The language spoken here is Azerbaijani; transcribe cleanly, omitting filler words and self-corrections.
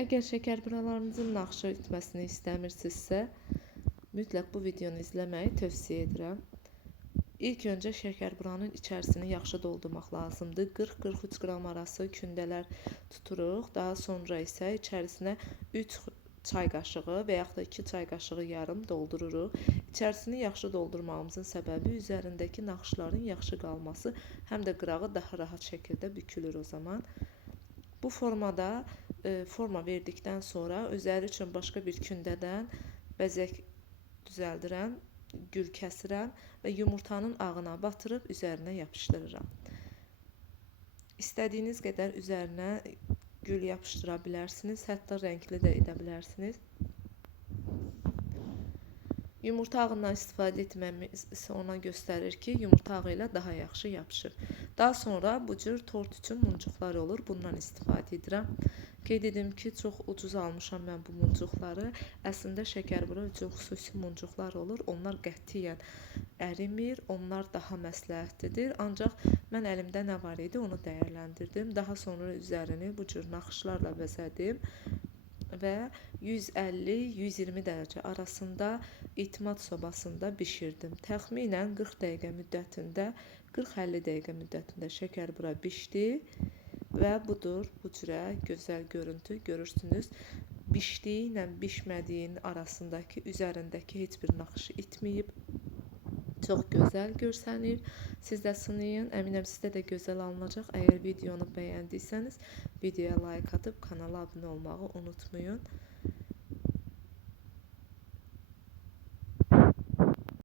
Əgər şəkərburalarınızın naxışa itməsini istəmirsinizsə, mütləq bu videonu izləməyi tövsiyə edirəm. İlk öncə şəkərburanın içərisini yaxşı doldurmaq lazımdır. 40-43 qram arası kündələr tuturuq. Daha sonra isə içərisinə 3 çay qaşığı və yaxud da 2 çay qaşığı yarım doldururuq. İçərisini yaxşı doldurmağımızın səbəbi üzərindəki naxışların yaxşı qalması, həm də qırağı daha rahat şəkildə bükülür o zaman. Bu formada forma verdikdən sonra üzəri üçün başqa bir kündədən bəzək düzəldirəm, gül kəsirəm və yumurtanın ağına batırıb üzərinə yapışdırıram. İstədiyiniz qədər üzərinə gül yapışdıra bilərsiniz, hətta rəngli də edə bilərsiniz. Yumurta ağından istifadə etməmiz ona göstərir ki, yumurta ağı ilə daha yaxşı yapışır. Daha sonra bu cür tort üçün muncuqlar olur, bundan istifadə edirəm. Qeyd edim ki, çox ucuz almışam mən bu muncuqları. Əslində şəkərbura üçün xüsusi muncuqlar olur. Onlar qətiyyən ərimir, onlar daha məsləhətlidir. Ancaq mən əlimdə nə var idi, onu dəyərləndirdim. Daha sonra üzərini bu cür naxışlarla bəzədim və 150-120 dərəcə arasında itimat sobasında bişirdim. Təxminən 40 dəqiqə müddətində, 40-50 dəqiqə müddətində şəkərbura bişdi. Və budur, bu cürə gözəl görüntü görürsünüz. Bişdiyi ilə bişmədiyin arasındakı üzərindəki heç bir naxışı itməyib. Çox gözəl görsənir. Siz də sınayın. Əminəm sizdə də gözəl alınacaq. Əgər videonu bəyəndiysəniz, videoya like atıb kanala abunə olmağı unutmayın.